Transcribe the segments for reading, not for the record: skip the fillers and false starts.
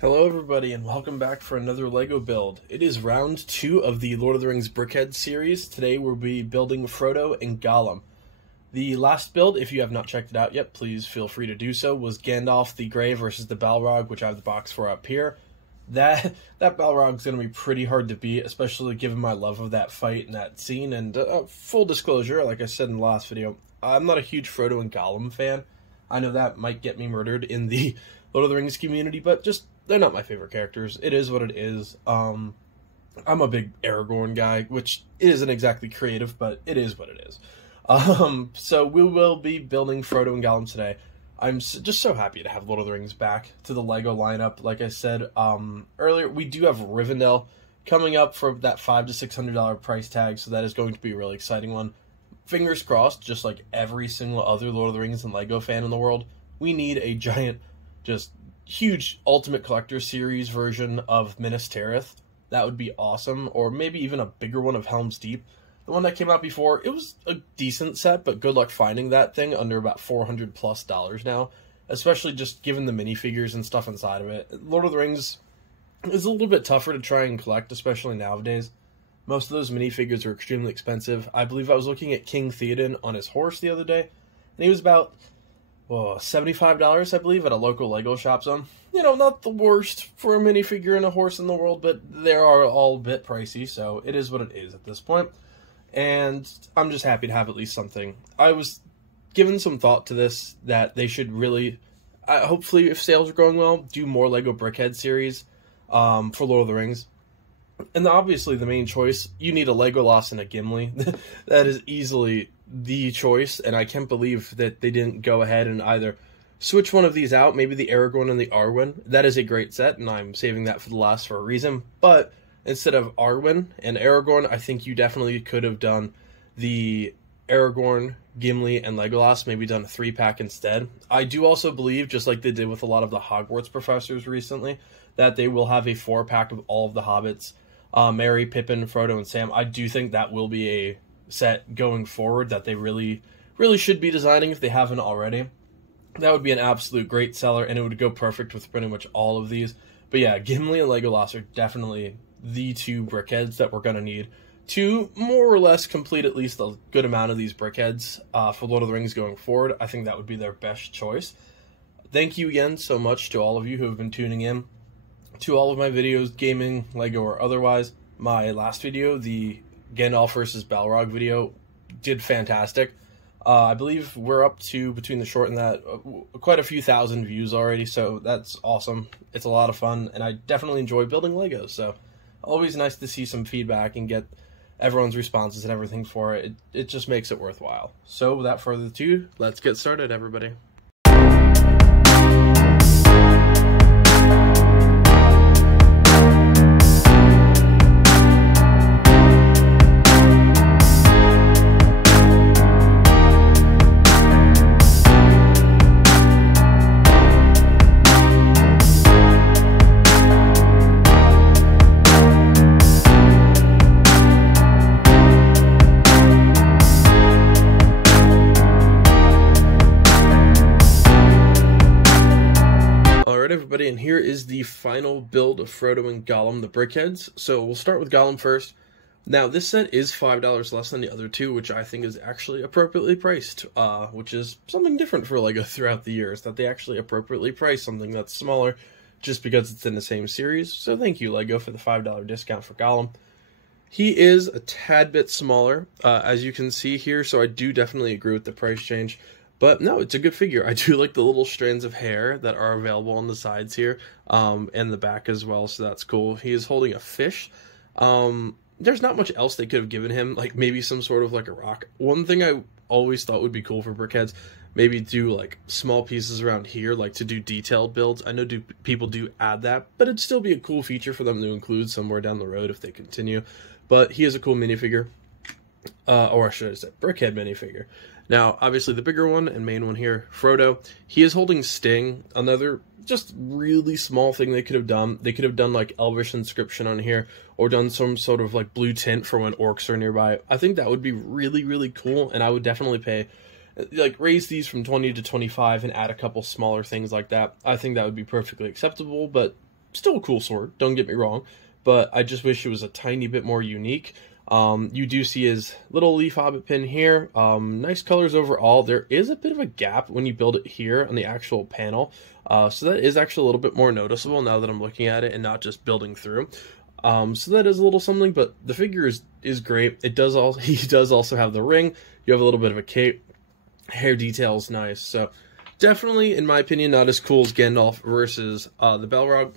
Hello everybody and welcome back for another LEGO build. It is round 2 of the Lord of the Rings Brickheadz series. Today we'll be building Frodo and Gollum. The last build, if you have not checked it out yet, please feel free to do so, was Gandalf the Grey versus the Balrog, which I have the box for up here. That Balrog's going to be pretty hard to beat, especially given my love of that fight and that scene. And full disclosure, like I said in the last video, I'm not a huge Frodo and Gollum fan. I know that might get me murdered in the Lord of the Rings community, but just they're not my favorite characters. It is what it is. I'm a big Aragorn guy, which isn't exactly creative, but it is what it is. So we will be building Frodo and Gollum today. I'm just so happy to have Lord of the Rings back to the LEGO lineup. Like I said earlier, we do have Rivendell coming up for that $500 to $600 price tag, so that is going to be a really exciting one. Fingers crossed, just like every single other Lord of the Rings and LEGO fan in the world, we need a giant, just huge Ultimate Collector Series version of Minas Tirith. That would be awesome. Or maybe even a bigger one of Helm's Deep. The one that came out before, it was a decent set, but good luck finding that thing under about $400+ now. Especially just given the minifigures and stuff inside of it. Lord of the Rings is a little bit tougher to try and collect, especially nowadays. Most of those minifigures are extremely expensive. I believe I was looking at King Theoden on his horse the other day, and he was about $75, I believe, at a local LEGO shop. So, you know, not the worst for a minifigure and a horse in the world, but they are all a bit pricey, so it is what it is at this point. And I'm just happy to have at least something. I was given some thought to this, that they should really, hopefully if sales are going well, do more LEGO Brickheadz series for Lord of the Rings. And obviously the main choice, you need a Legolas and a Gimli. That is easily the choice, and I can't believe that they didn't go ahead and either switch one of these out, maybe the Aragorn and the Arwen. That is a great set, and I'm saving that for the last for a reason. But instead of Arwen and Aragorn, I think you definitely could have done the Aragorn, Gimli, and Legolas, maybe done a 3-pack instead. I do also believe, just like they did with a lot of the Hogwarts professors recently, that they will have a 4-pack of all of the Hobbits. Merry, Pippin, Frodo, and Sam. I do think that will be a set going forward that they really should be designing if they haven't already. That would be an absolute great seller, and it would go perfect with pretty much all of these. But yeah, Gimli and Legolas are definitely the two Brickheadz that we're going to need to more or less complete at least a good amount of these Brickheadz for Lord of the Rings going forward. I think that would be their best choice. Thank you again so much to all of you who have been tuning in to all of my videos, gaming, LEGO, or otherwise. My last video, the Gandalf versus Balrog video, did fantastic. I believe we're up to, between the short and that, quite a few thousand views already, so that's awesome. It's a lot of fun, and I definitely enjoy building Legos, so always nice to see some feedback and get everyone's responses and everything for it. It just makes it worthwhile. So without further ado, let's get started, everybody. Everybody, and here is the final build of Frodo and Gollum, the Brickheadz. So we'll start with Gollum first. Now this set is $5 less than the other two, which I think is actually appropriately priced, which is something different for LEGO throughout the years, that they actually appropriately price something that's smaller just because it's in the same series. So thank you, LEGO, for the $5 discount for Gollum. He is a tad bit smaller, as you can see here, so I do definitely agree with the price change. But no, it's a good figure. I do like the little strands of hair that are available on the sides here, and the back as well, so that's cool. He is holding a fish. There's not much else they could have given him, like maybe some sort of like a rock. One thing I always thought would be cool for Brickheadz, maybe do like small pieces around here, like to do detailed builds. I know people do add that, but it'd still be a cool feature for them to include somewhere down the road if they continue. But he is a cool minifigure, or should I say, Brickhead minifigure. Now, obviously, the bigger one and main one here, Frodo, he is holding Sting, another just really small thing they could have done. They could have done, like, Elvish inscription on here, or done some sort of, like, blue tint for when orcs are nearby. I think that would be really, really cool, and I would definitely pay, like, raise these from 20 to 25 and add a couple smaller things like that. I think that would be perfectly acceptable, but still a cool sword, don't get me wrong, but I just wish it was a tiny bit more unique. You do see his little leaf hobbit pin here. Nice colors overall. There is a bit of a gap when you build it here on the actual panel. So that is actually a little bit more noticeable now that I'm looking at it and not just building through. So that is a little something, but the figure is great. He does also have the ring. You have a little bit of a cape. Hair detail's nice. So definitely, in my opinion, not as cool as Gandalf versus the Balrog.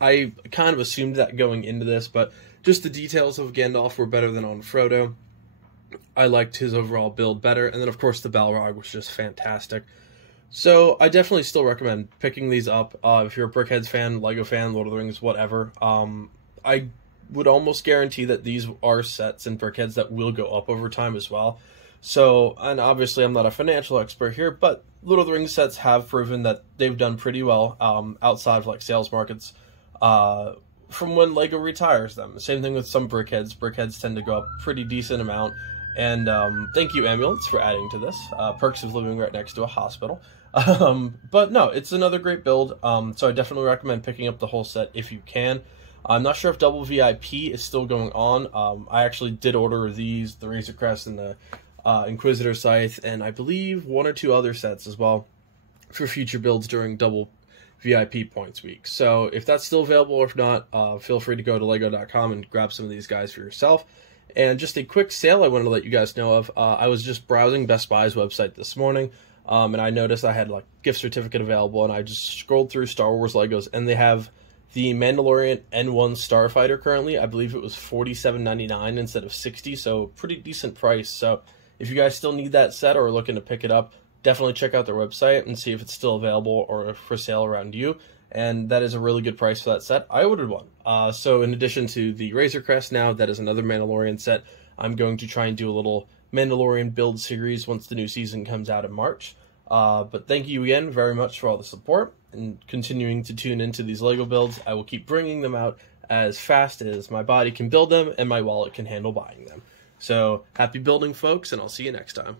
I kind of assumed that going into this, but just the details of Gandalf were better than on Frodo. I liked his overall build better, and then of course the Balrog was just fantastic. So I definitely still recommend picking these up if you're a Brickheadz fan, Lego fan, Lord of the Rings, whatever. I would almost guarantee that these are sets in Brickheadz that will go up over time as well. So, and obviously I'm not a financial expert here, but Lord of the Rings sets have proven that they've done pretty well outside of like sales markets from when Lego retires them. Same thing with some Brickheadz. Brickheadz tend to go up pretty decent amount. And thank you, Ambulance, for adding to this. Perks of living right next to a hospital. But no, it's another great build. So I definitely recommend picking up the whole set if you can. I'm not sure if Double VIP is still going on. I actually did order these, the Razor Crest and the Inquisitor Scythe, and I believe 1 or 2 other sets as well for future builds during Double VIP Points Week. So if that's still available or if not, feel free to go to lego.com and grab some of these guys for yourself. And just a quick sale I wanted to let you guys know of. I was just browsing Best Buy's website this morning, and I noticed I had like gift certificate available, and I just scrolled through Star Wars Legos, and they have the Mandalorian N1 Starfighter currently. I believe it was $47.99 instead of $60, so pretty decent price. So if you guys still need that set or are looking to pick it up, definitely check out their website and see if it's still available or for sale around you. And that is a really good price for that set. I ordered one. So in addition to the Razor Crest now, that is another Mandalorian set. I'm going to try and do a little Mandalorian build series once the new season comes out in March. But thank you again very much for all the support and continuing to tune into these Lego builds. I will keep bringing them out as fast as my body can build them and my wallet can handle buying them. So happy building, folks, and I'll see you next time.